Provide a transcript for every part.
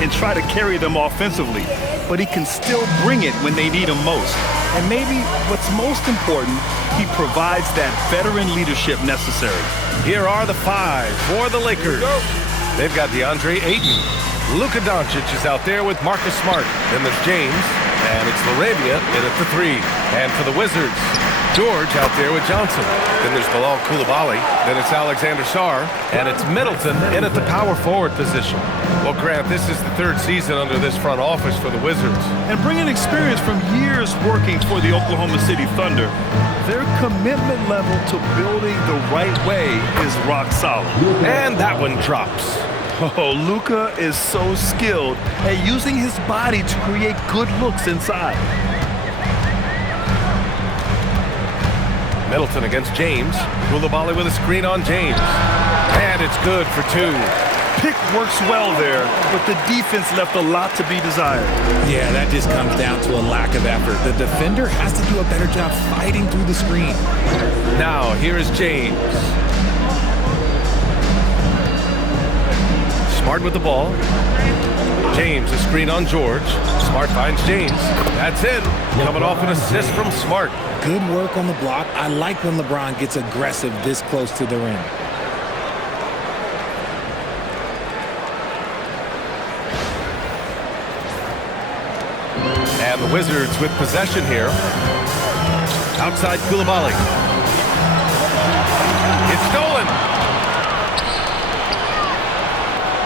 and try to carry them offensively, but he can still bring it when they need him most. And maybe what's most important, he provides that veteran leadership necessary. Here are the five for the Lakers. They've got DeAndre Ayton. Luka Doncic is out there with Marcus Smart. Then there's James, and it's LaRavia in at the three. And for the Wizards, George out there with Johnson. Then there's Bilal Coulibaly. Then it's Alexander Sarr. And it's Middleton in at the power forward position. Well, Grant, this is the third season under this front office for the Wizards. And bringing experience from years working for the Oklahoma City Thunder, their commitment level to building the right way is rock solid. And that one drops. Oh, Luka is so skilled at using his body to create good looks inside. Middleton against James. Coulibaly with a screen on James. And it's good for two. Pick works well there, but the defense left a lot to be desired. Yeah, that just comes down to a lack of effort. The defender has to do a better job fighting through the screen. Now, here is James. Smart with the ball. James, a screen on George. Smart finds James. That's it. Coming off an assist from Smart. Good work on the block. I like when LeBron gets aggressive this close to the rim. And the Wizards with possession here. Outside Coulibaly. It's stolen.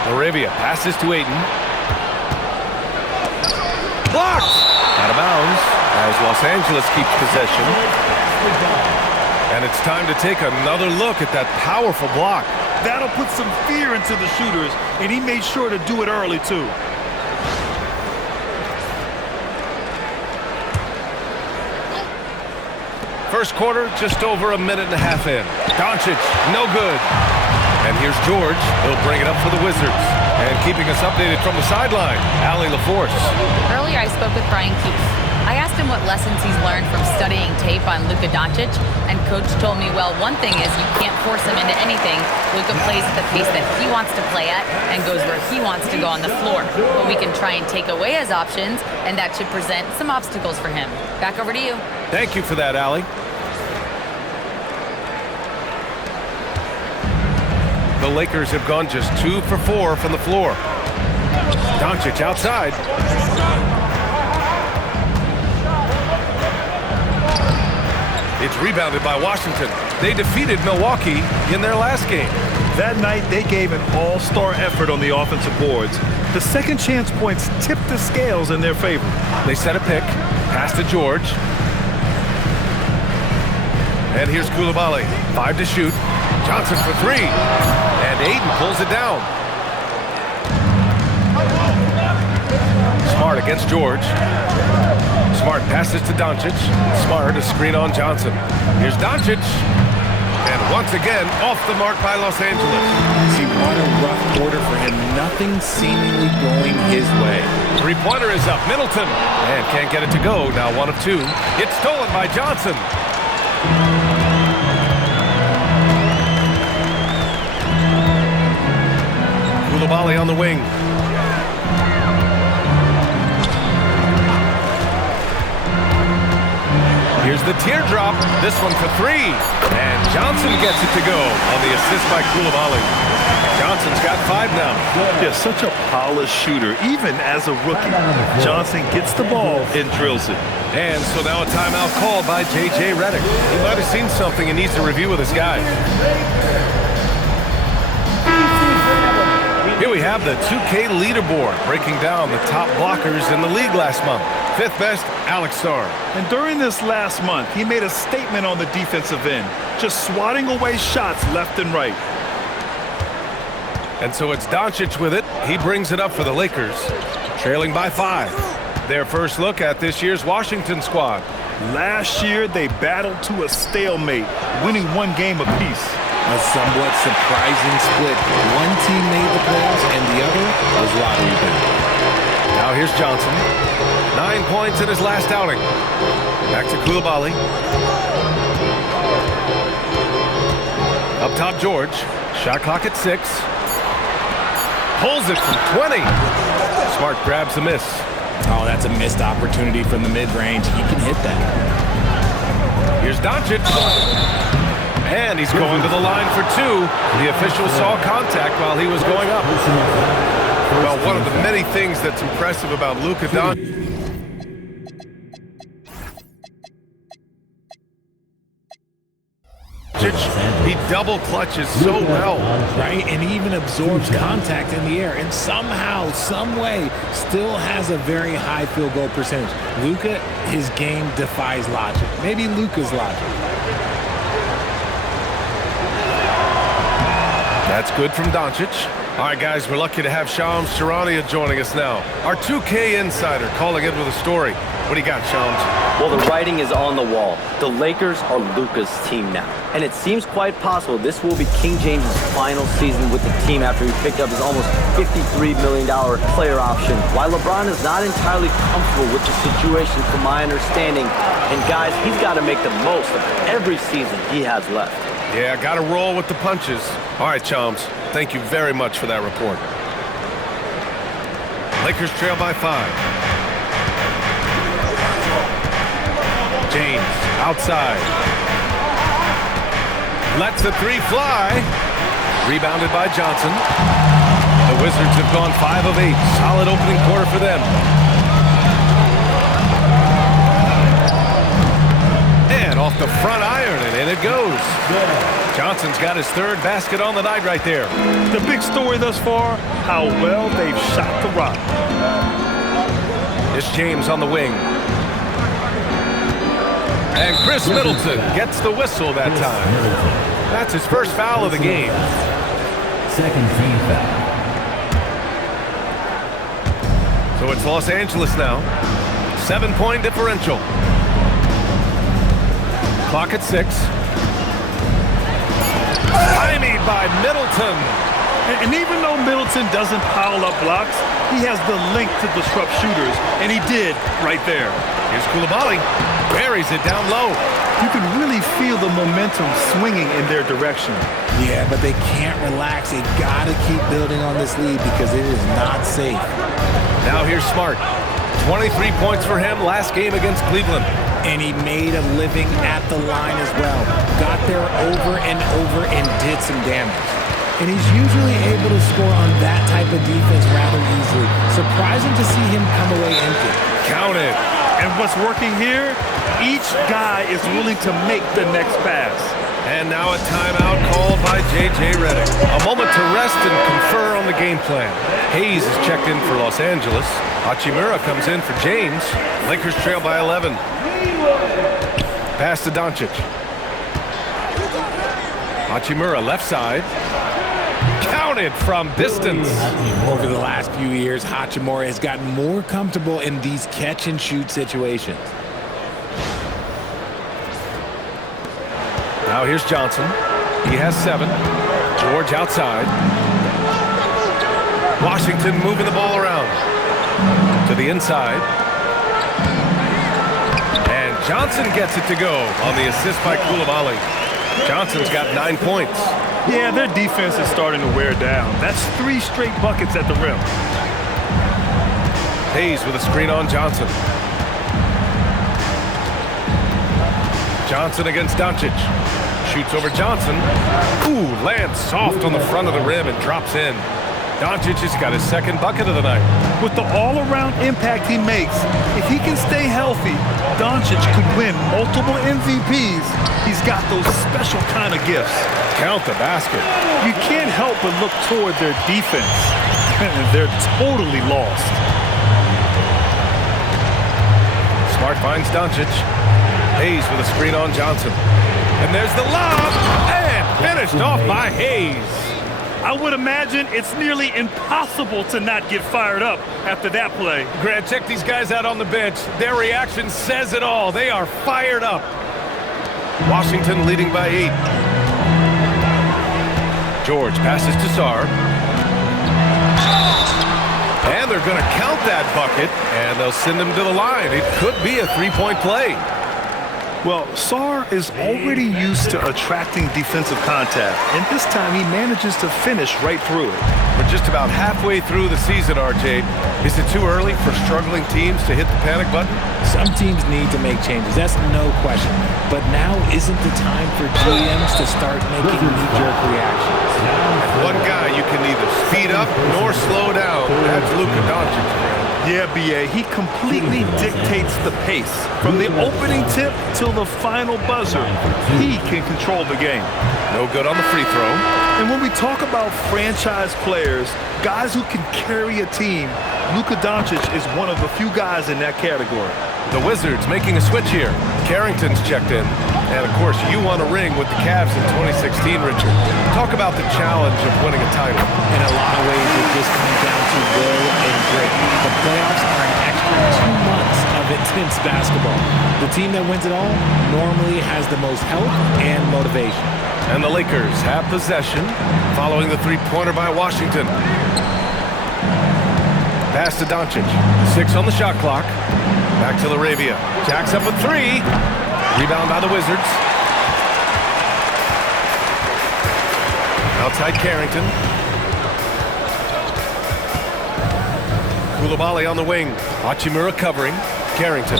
LaRavia passes to Ayton. Blocked! Out of bounds as Los Angeles keeps possession. And it's time to take another look at that powerful block. That'll put some fear into the shooters, and he made sure to do it early, too. First quarter, just over a minute and a half in. Doncic, no good. And here's George. He'll bring it up for the Wizards. And keeping us updated from the sideline, Allie LaForce. Earlier, I spoke with Brian Keefe. I asked him what lessons he's learned from studying tape on Luka Doncic, and Coach told me, well, one thing is you can't force him into anything. Luka plays at the pace that he wants to play at and goes where he wants to go on the floor. But we can try and take away his options, and that should present some obstacles for him. Back over to you. Thank you for that, Allie. The Lakers have gone just 2 for 4 from the floor. Doncic outside. It's rebounded by Washington. They defeated Milwaukee in their last game. That night, they gave an all-star effort on the offensive boards. The second chance points tipped the scales in their favor. They set a pick. Pass to George. And here's Coulibaly. 5 to shoot. Johnson for 3. And Ayton pulls it down. Smart against George. Smart passes to Doncic. Smart, a screen on Johnson. Here's Doncic. And once again, off the mark by Los Angeles. See, what a rough quarter for him. Nothing seemingly going his way. Three-pointer is up. Middleton. And can't get it to go. Now 1 of 2. It's stolen by Johnson. Coulibaly on the wing. Here's the teardrop. This one for 3. And Johnson gets it to go on the assist by Coulibaly. Johnson's got 5 now. Yeah, such a polished shooter, even as a rookie. Johnson gets the ball and drills it. And so now a timeout called by J.J. Redick. He might have seen something and needs to review with his guys. Here we have the 2K leaderboard breaking down the top blockers in the league last month. 5th best, Alex Sarr. And during this last month, he made a statement on the defensive end, just swatting away shots left and right. And so it's Doncic with it. He brings it up for the Lakers, trailing by 5. Their first look at this year's Washington squad. Last year, they battled to a stalemate, winning 1 game apiece. A somewhat surprising split. One team made the playoffs and the other was lottery bound. Now here's Johnson. 9 points in his last outing. Back to Coulibaly. Up top, George. Shot clock at 6. Pulls it from 20. Smart grabs the miss. Oh, that's a missed opportunity from the mid-range. He can hit that. Here's Doncic. And he's going to the line for two. The official saw contact while he was going up. Well, one of the many things that's impressive about Luka Doncic. He double clutches so well. Right, and he even absorbs contact in the air and somehow, some way, still has a very high field goal percentage. Luka, his game defies logic. Maybe Luka's logic. That's good from Doncic. All right, guys, we're lucky to have Shams Charania joining us now. Our 2K insider calling in with a story. What do you got, Shams? Well, the writing is on the wall. The Lakers are Luka's team now. And it seems quite possible this will be King James' final season with the team after he picked up his almost $53 million player option. While LeBron is not entirely comfortable with the situation from my understanding, and guys, he's got to make the most of every season he has left. Yeah, got to roll with the punches. All right, Shams, thank you very much for that report. Lakers trail by 5. James, outside. Lets the three fly. Rebounded by Johnson. The Wizards have gone 5 of 8. Solid opening quarter for them. And off the front iron, and in it goes. Johnson's got his 3rd basket on the night right there. The big story thus far, how well they've shot the rock. It's James on the wing. And Chris Middleton gets the whistle that time. That's his first foul of the game. Second team foul. So it's Los Angeles now. 7-point differential. Clock at 6. Stymied by Middleton. And even though Middleton doesn't pile up blocks, he has the length to disrupt shooters, and he did right there. Here's Coulibaly. Buries it down low. You can really feel the momentum swinging in their direction. Yeah, but they can't relax. They got to keep building on this lead because it is not safe. Now here's Smart. 23 points for him last game against Cleveland. And he made a living at the line as well. Got there over and over and did some damage. And he's usually able to score on that type of defense rather easily. Surprising to see him come away empty. Count it. And what's working here, each guy is willing to make the next pass. And now a timeout called by J.J. Redick. A moment to rest and confer on the game plan. Hayes is checked in for Los Angeles. Hachimura comes in for James. Lakers trail by 11. Pass to Doncic. Hachimura left side. Counted from distance. Over the last few years, Hachimura has gotten more comfortable in these catch-and-shoot situations. Now here's Johnson. He has 7. George outside. Washington moving the ball around. To the inside. And Johnson gets it to go on the assist by Coulibaly. Johnson's got 9 points. Yeah, their defense is starting to wear down. That's 3 straight buckets at the rim. Hayes with a screen on Johnson. Johnson against Doncic. Shoots over Johnson. Ooh, lands soft on the front of the rim and drops in. Doncic has got his 2nd bucket of the night. With the all-around impact he makes, if he can stay healthy, Doncic could win multiple MVPs. He's got those special kind of gifts. Count the basket. You can't help but look toward their defense. They're totally lost. Smart finds Doncic. Hayes with a screen on Johnson. And there's the lob. And finished off by Hayes. I would imagine it's nearly impossible to not get fired up after that play. Grant, check these guys out on the bench. Their reaction says it all. They are fired up. Washington leading by 8. George passes to Sarr. And they're going to count that bucket, and they'll send him to the line. It could be a 3-point play. Well, Sarr is already used to attracting defensive contact, and this time he manages to finish right through it. We're just about halfway through the season, RJ. Is it too early for struggling teams to hit the panic button? Some teams need to make changes, that's no question. But now isn't the time for GMs to start making knee-jerk reactions. One guy you can neither speed up nor slow down. That's Luka Doncic. Yeah, B.A., he completely dictates the pace. From the opening tip till the final buzzer, he can control the game. No good on the free throw. And when we talk about franchise players, guys who can carry a team, Luka Doncic is one of the few guys in that category. The Wizards making a switch here. Carrington's checked in. And, of course, you won a ring with the Cavs in 2016, Richard. Talk about the challenge of winning a title. In a lot of ways, it just comes down to will and grit. The playoffs are an extra 2 months of intense basketball. The team that wins it all normally has the most health and motivation. And the Lakers have possession following the three-pointer by Washington. Pass to Doncic. 6 on the shot clock. Back to Laravia. Jacks up a 3. Rebound by the Wizards. Outside Carrington. Koulibaly on the wing. Hachimura covering. Carrington.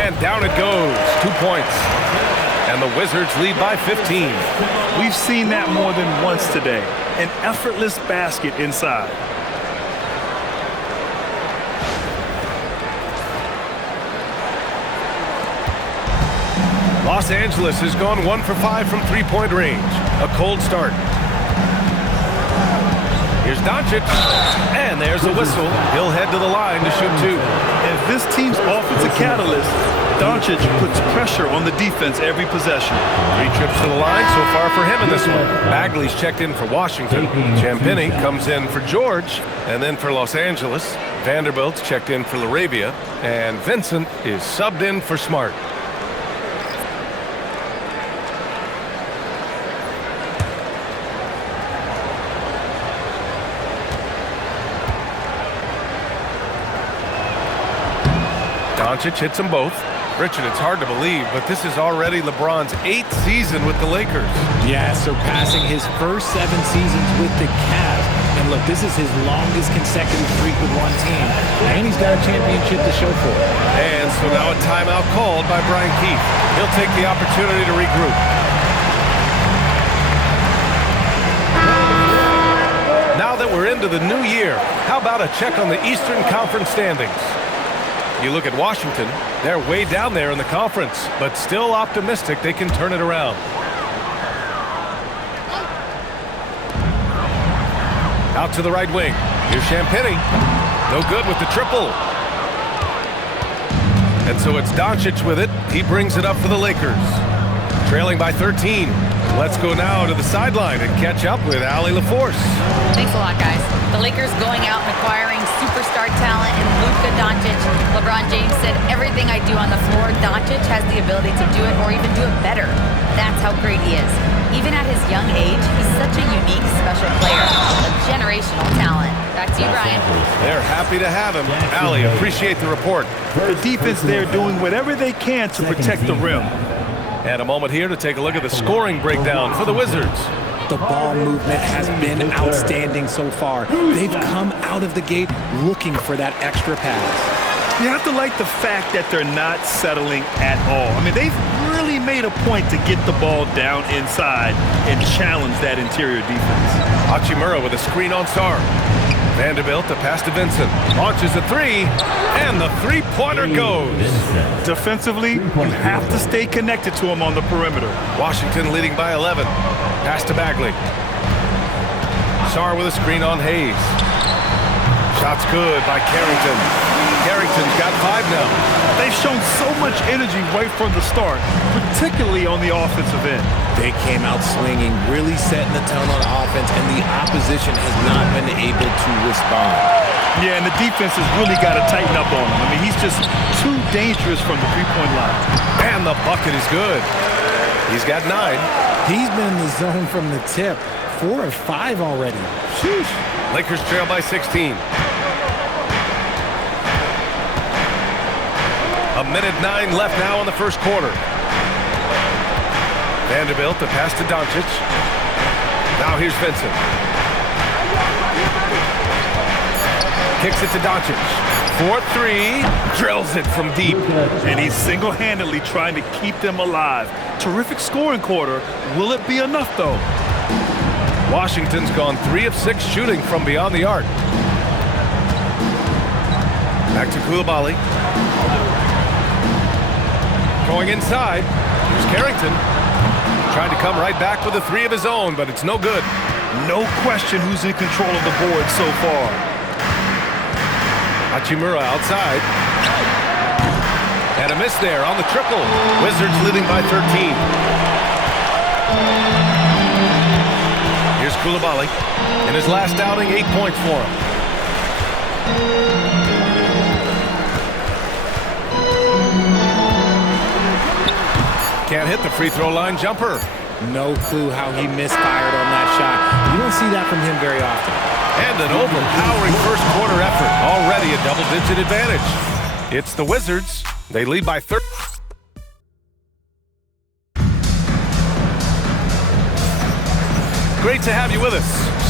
And down it goes. 2 points. And the Wizards lead by 15. We've seen that more than once today. An effortless basket inside. Los Angeles has gone 1 for 5 from three-point range. A cold start. Here's Doncic. And there's a whistle. He'll head to the line to shoot 2. As this team's offensive catalyst, Doncic puts pressure on the defense every possession. 3 trips to the line so far for him in this one. Bagley's checked in for Washington. Champagnie comes in for George. And then for Los Angeles, Vanderbilt's checked in for Laravia. And Vincent is subbed in for Smart. Doncic hits them both. Richard, it's hard to believe, but this is already LeBron's 8th season with the Lakers. Yeah, surpassing his first 7 seasons with the Cavs. And look, this is his longest consecutive streak with one team. And he's got a championship to show for it. And so now a timeout called by Brian Keefe. He'll take the opportunity to regroup. Now that we're into the new year, how about a check on the Eastern Conference standings? You look at Washington, they're way down there in the conference, but still optimistic they can turn it around. Out to the right wing. Here's Champagnie. No good with the triple. And so it's Doncic with it. He brings it up for the Lakers. Trailing by 13. Let's go now to the sideline and catch up with Allie LaForce. Thanks a lot, guys. The Lakers going out and acquiring superstar talent in Luka Doncic. LeBron James said, everything I do on the floor, Doncic has the ability to do it or even do it better. That's how great he is. Even at his young age, he's such a unique, special player. A generational talent. Back to you, Brian. They're happy to have him. Allie, appreciate the report. The defense there doing whatever they can to protect the rim. And a moment here to take a look at the scoring breakdown for the Wizards. The ball movement has been outstanding so far. They've come out of the gate looking for that extra pass. You have to like the fact that they're not settling at all. I mean, they've really made a point to get the ball down inside and challenge that interior defense. Hachimura with a screen on Sarr. Vanderbilt, a pass to Vincent. Launches a 3, and the three-pointer goes. Defensively, you have to stay connected to him on the perimeter. Washington leading by 11. Pass to Bagley. Sarr with a screen on Hayes. Shots good by Carrington. Carrington's got 5 now. They've shown so much energy right from the start, particularly on the offensive end. They came out swinging, really setting the tone on offense, and the opposition has not been able to respond. Yeah, and the defense has really got to tighten up on him. I mean, he's just too dangerous from the three-point line. And the bucket is good. He's got 9. He's been in the zone from the tip. 4 or 5 already. Sheesh. Lakers trail by 16. A minute 9 left now in the first quarter. Vanderbilt, the pass to Doncic. Now here's Vincent. Kicks it to Doncic. 4-3. Drills it from deep. And he's single-handedly trying to keep them alive. Terrific scoring quarter. Will it be enough, though? Washington's gone 3 of 6 shooting from beyond the arc. Back to Coulibaly. Going inside. Here's Carrington. Trying to come right back with a 3 of his own, but it's no good. No question who's in control of the board so far. Hachimura outside. And a miss there on the triple. Wizards leading by 13. Here's Coulibaly. In his last outing, 8 points for him. Can't hit the free throw line jumper. No clue how he misfired on that shot. You don't see that from him very often. And an overpowering first quarter effort. Already a double-digit advantage. It's the Wizards. They lead by 30. Great to have you with us.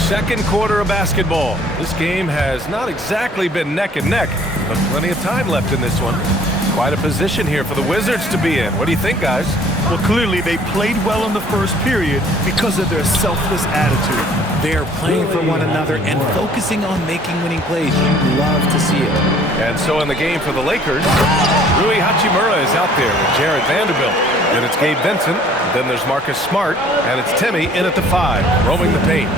Second quarter of basketball. This game has not exactly been neck and neck, but plenty of time left in this one. Quite a position here for the Wizards to be in. What do you think, guys? Well, clearly they played well in the first period because of their selfless attitude. They're playing for one another and focusing on making winning plays. You love to see it. And so in the game for the Lakers, Rui Hachimura is out there with Jared Vanderbilt. Then it's Gabe Vincent. Then there's Marcus Smart. And it's Timmy in at the 5, roaming the paint.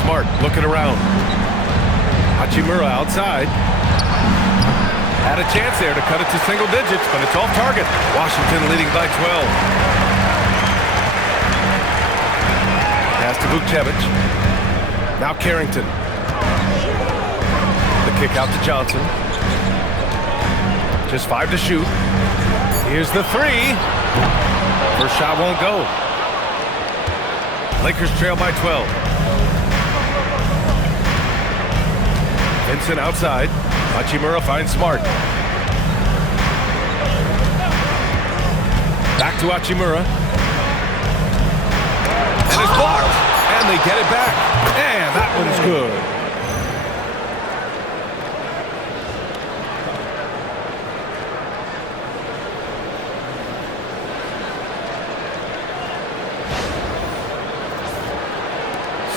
Smart looking around. Hachimura outside. Had a chance there to cut it to single digits, but it's off target. Washington leading by 12. Pass to Vukcevic. Now Carrington. The kick out to Johnson. Just 5 to shoot. Here's the 3. First shot won't go. Lakers trail by 12. Vincent outside. Hachimura finds Smart. Back to Hachimura. And it's blocked. And they get it back. And that one's good.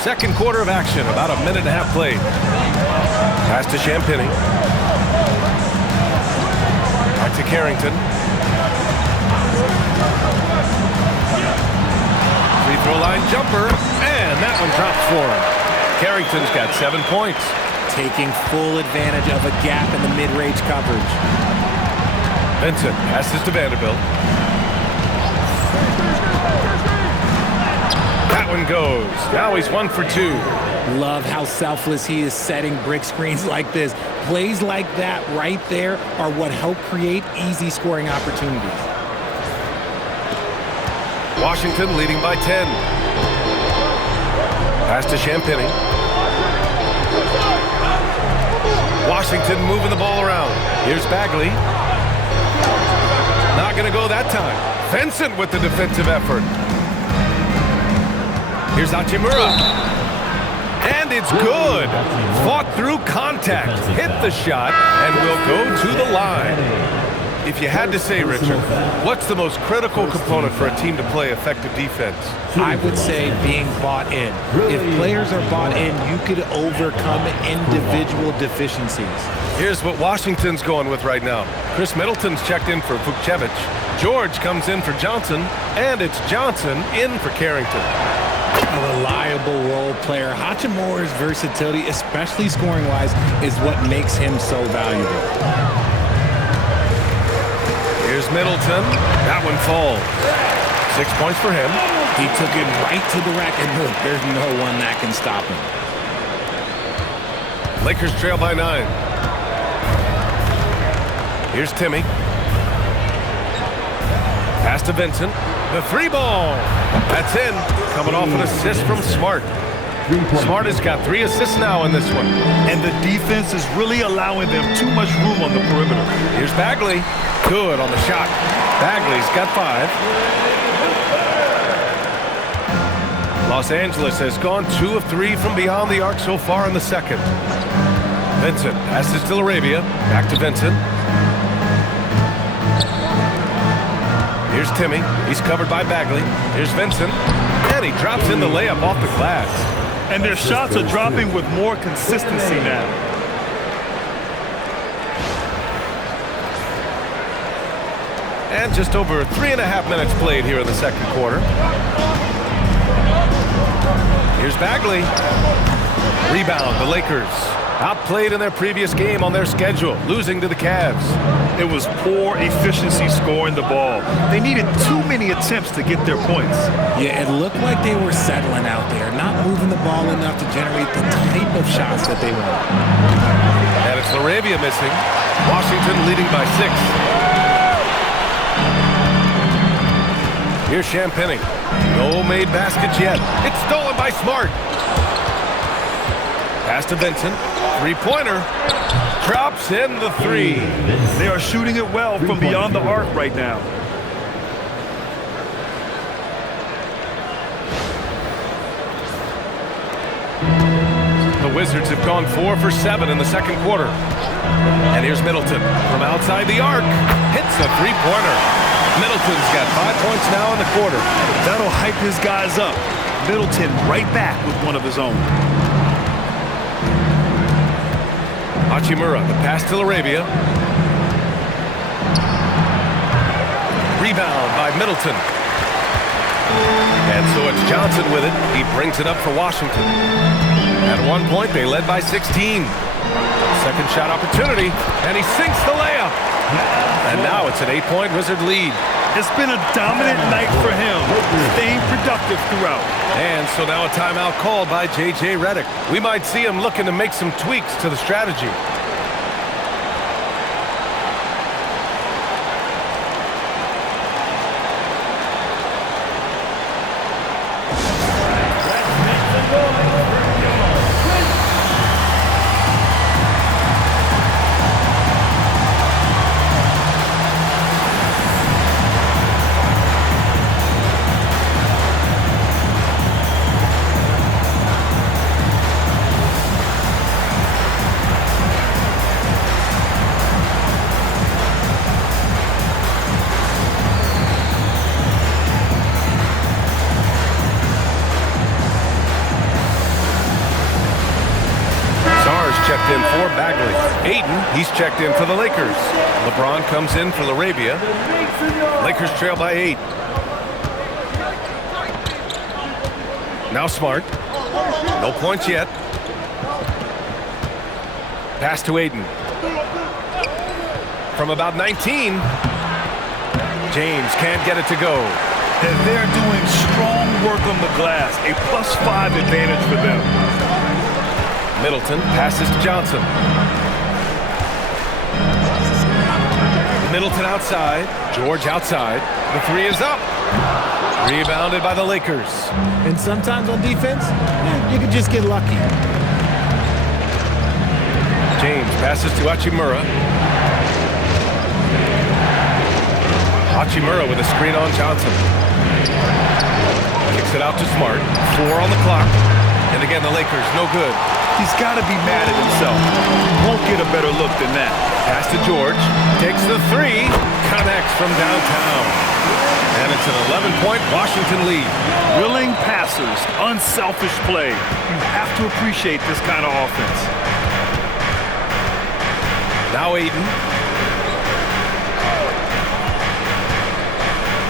Second quarter of action, about a minute and a half played. Pass to Champagnie. Back to Carrington. Free throw line jumper, and that one drops for him. Carrington's got 7 points. Taking full advantage of a gap in the mid-range coverage. Vincent passes to Vanderbilt. That one goes. Now he's 1 for 2. Love how selfless he is setting brick screens like this. Plays like that right there are what help create easy scoring opportunities. Washington leading by 10. Pass to Champagnie. Washington moving the ball around. Here's Bagley. Not going to go that time. Vincent with the defensive effort. Here's Hachimura. And it's good. Fought through contact, hit the shot, and will go to the line. If you had to say, Richard, what's the most critical component for a team to play effective defense? I would say being bought in. If players are bought in, you could overcome individual deficiencies. Here's what Washington's going with right now. Chris Middleton's checked in for Vukcevic. George comes in for Johnson, and it's Johnson in for Carrington. A reliable role player. Hachimura's versatility, especially scoring-wise, is what makes him so valuable. Here's Middleton. That one falls. 6 points for him. He took it right to the rack, and look, there's no one that can stop him. Lakers trail by 9. Here's Timmy. Pass to Vincent. The 3 ball. That's in. Coming off an assist from Smart. 3-point. Smart has got 3 assists now in this one. And the defense is really allowing them too much room on the perimeter. Here's Bagley. Good on the shot. Bagley's got 5. Los Angeles has gone 2 of 3 from beyond the arc so far in the second. Vincent passes to Laravia. Back to Vincent. Here's Timmy. He's covered by Bagley. Here's Vincent. And he drops in the layup off the glass. And their shots are dropping with more consistency now. And just over 3.5 minutes played here in the second quarter. Here's Bagley. Rebound, the Lakers. Outplayed in their previous game on their schedule, losing to the Cavs. It was poor efficiency scoring the ball. They needed too many attempts to get their points. Yeah, it looked like they were settling out there, not moving the ball enough to generate the type of shots that they want. And it's Laravia missing. Washington leading by 6. Here's Champagnie. No made baskets yet. It's stolen by Smart. Pass to Vincent. 3-pointer. Drops in the 3. They are shooting it well from beyond the arc right now. The Wizards have gone 4 for 7 in the second quarter. And here's Middleton from outside the arc. Hits a 3-pointer. Middleton's got 5 points now in the quarter. That'll hype his guys up. Middleton right back with one of his own. Hachimura, the pass to Laravia. Rebound by Middleton. And so it's Johnson with it. He brings it up for Washington. At one point, they led by 16. Second shot opportunity, and he sinks the layup. And now it's an 8-point Wizard lead. It's been a dominant night for him, staying productive throughout. And so now a timeout called by J.J. Redick. We might see him looking to make some tweaks to the strategy. Checked in for Bagley. Ayton, he's checked in for the Lakers. LeBron comes in for Laravia. Lakers trail by 8. Now Smart. No points yet. Pass to Ayton. From about 19. James can't get it to go. And they're doing strong work on the glass. A +5 advantage for them. Middleton passes to Johnson. Middleton outside. George outside. The 3 is up. Rebounded by the Lakers. And sometimes on defense, you can just get lucky. James passes to Hachimura. Hachimura with a screen on Johnson. Kicks it out to Smart. 4 on the clock. And again, the Lakers, no good. He's got to be mad at himself. Won't get a better look than that. Pass to George. Takes the 3. Connects from downtown. And it's an 11-point Washington lead. Willing passers, unselfish play. You have to appreciate this kind of offense. Now Ayton.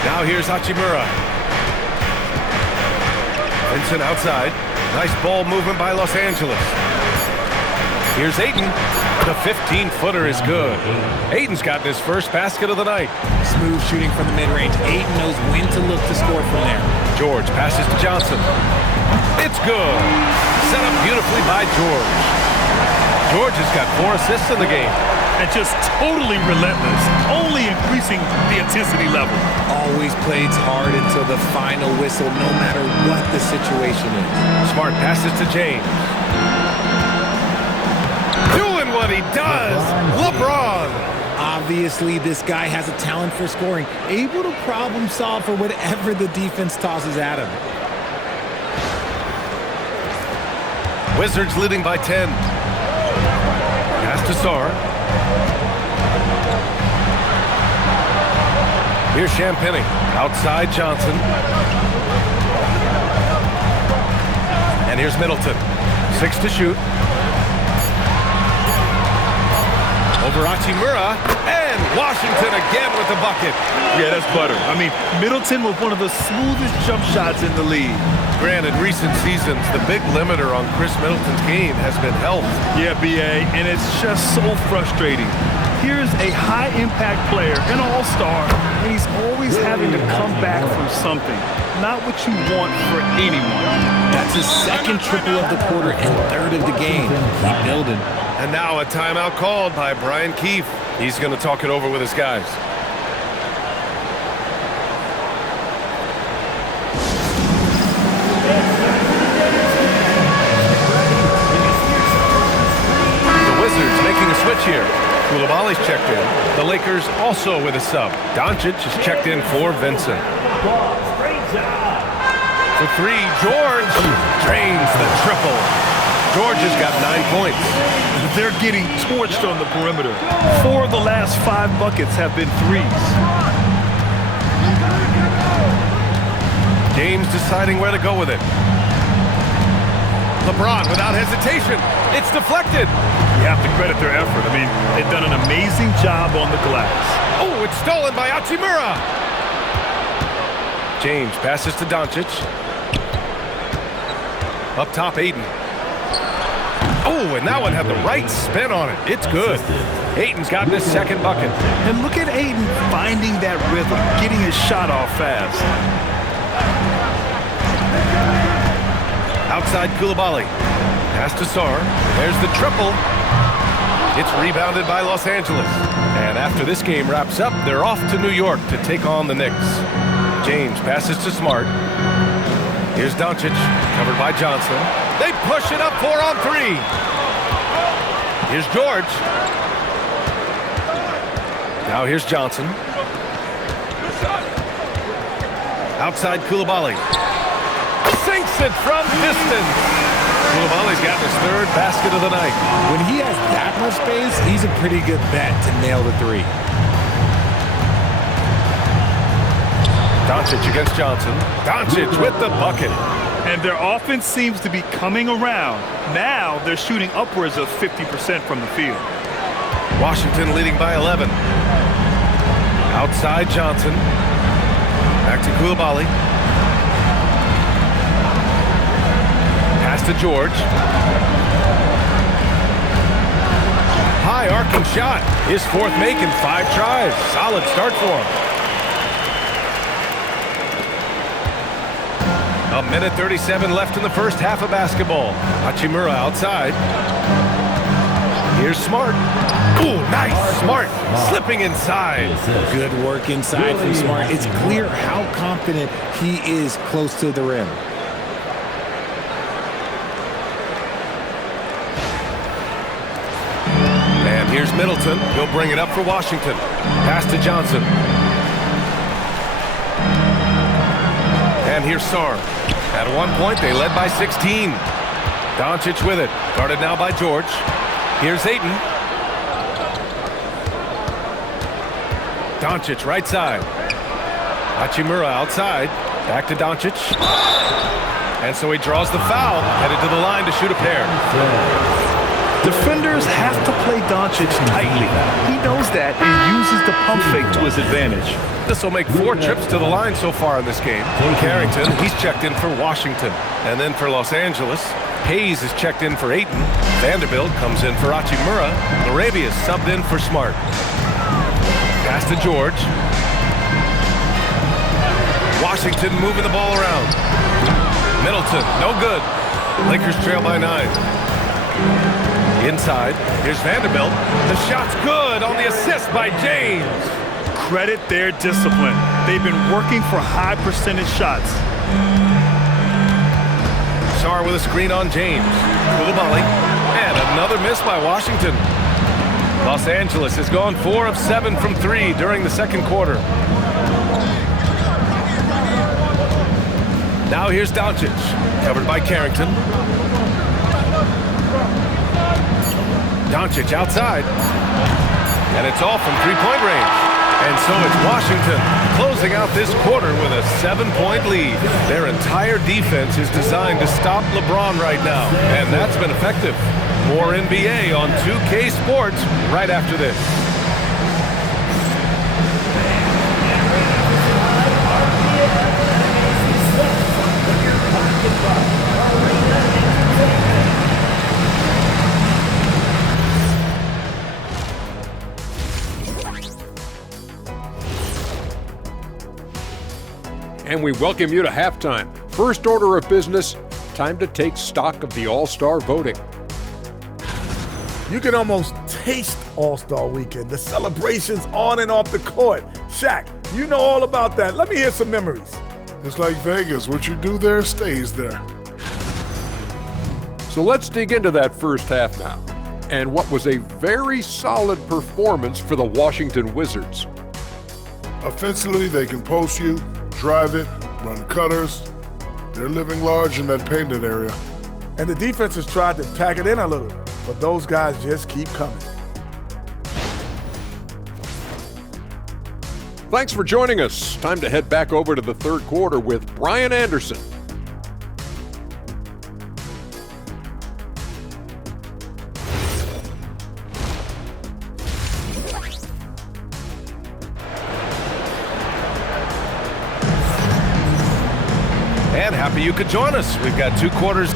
Now here's Hachimura. Vincent outside. Nice ball movement by Los Angeles. Here's Ayton. The 15-footer is good. Ayton's gotten his first basket of the night. Smooth shooting from the mid-range. Ayton knows when to look to score from there. George passes to Johnson. It's good. Set up beautifully by George. George has got 4 assists in the game. and just totally relentless, only increasing the intensity level. Always plays hard until the final whistle, no matter what the situation is. Smart passes to James. Doing what he does, LeBron. Obviously, this guy has a talent for scoring, able to problem solve for whatever the defense tosses at him. Wizards leading by 10. Pass to Sarr. Here's Champagnie. Outside Johnson. And here's Middleton. 6 to shoot. Over Hachimura. And Washington again with the bucket. Yeah, that's butter. I mean, Middleton was one of the smoothest jump shots in the league. Granted, recent seasons, the big limiter on Chris Middleton's game has been health. Yeah, BA, and it's just so frustrating. Here's a high-impact player, an all-star, and he's always having to come back from something. Not what you want for anyone. That's his second triple of the quarter and third of the game. Keep building. And now a timeout called by Brian Keefe. He's going to talk it over with his guys. The Wizards making a switch here. Koulibaly's checked in. The Lakers also with a sub. Doncic is checked in for Vincent. For three, George drains the triple. George has got 9 points. They're getting torched on the perimeter. 4 of the last 5 buckets have been threes. James deciding where to go with it. LeBron without hesitation. It's deflected. You have to credit their effort. I mean, they've done an amazing job on the glass. Oh, it's stolen by Hachimura. James passes to Doncic. Up top, Ayton. Oh, and that one had the right spin on it. It's good. Ayton's gotten his second bucket. And look at Ayton finding that rhythm, getting his shot off fast. Outside Koulibaly. Pass to Sarr. There's the triple. It's rebounded by Los Angeles. And after this game wraps up, they're off to New York to take on the Knicks. James passes to Smart. Here's Doncic, covered by Johnson. They push it up 4 on 3. Here's George. Now here's Johnson. Outside Koulibaly. Sinks it from distance. Koulibaly's got his 3rd basket of the night. When he has that much space, he's a pretty good bet to nail the 3. Doncic against Johnson. Doncic with the bucket. And their offense seems to be coming around. Now they're shooting upwards of 50% from the field. Washington leading by 11. Outside Johnson. Back to Koulibaly. Pass to George. High arcing shot. His 4th make in 5 tries. Solid start for him. A minute 37 left in the first half of basketball. Hachimura outside. Here's Smart. Ooh, nice. Smart slipping inside. Good work inside from Smart. It's clear how confident he is close to the rim. And here's Middleton. He'll bring it up for Washington. Pass to Johnson. And here's Sarr. At one point, they led by 16. Doncic with it. Guarded now by George. Here's Ayton. Doncic right side. Hachimura outside. Back to Doncic. And so he draws the foul. Headed to the line to shoot a pair. Defenders have to play Doncic tightly. He knows that and uses the pump fake to his advantage. This will make 4 trips to the line so far in this game. Carrington, he's checked in for Washington. And then for Los Angeles, Hayes is checked in for Ayton. Vanderbilt comes in for Hachimura. Laravia is subbed in for Smart. Pass to George. Washington moving the ball around. Middleton, no good. Lakers trail by 9. Inside, here's Vanderbilt. The shot's good on the assist by James. Credit their discipline. They've been working for high percentage shots. Sarr with a screen on James. Koulibaly. And another miss by Washington. Los Angeles has gone 4 of 7 from 3 during the second quarter. Now here's Doncic, covered by Carrington. Doncic outside. And it's off from three-point range. And so it's Washington closing out this quarter with a 7-point lead. Their entire defense is designed to stop LeBron right now, and that's been effective. More NBA on 2K Sports right after this. And we welcome you to halftime. First order of business, time to take stock of the All-Star voting. You can almost taste All-Star Weekend, the celebrations on and off the court. Shaq, you know all about that. Let me hear some memories. It's like Vegas. What you do there stays there. So let's dig into that first half now, and what was a very solid performance for the Washington Wizards. Offensively, they can post you, drive it, run cutters. They're living large in that painted area. And the defense has tried to pack it in a little, but those guys just keep coming. Thanks for joining us. Time to head back over to the third quarter with Brian Anderson. And happy you could join us. We've got 2 quarters.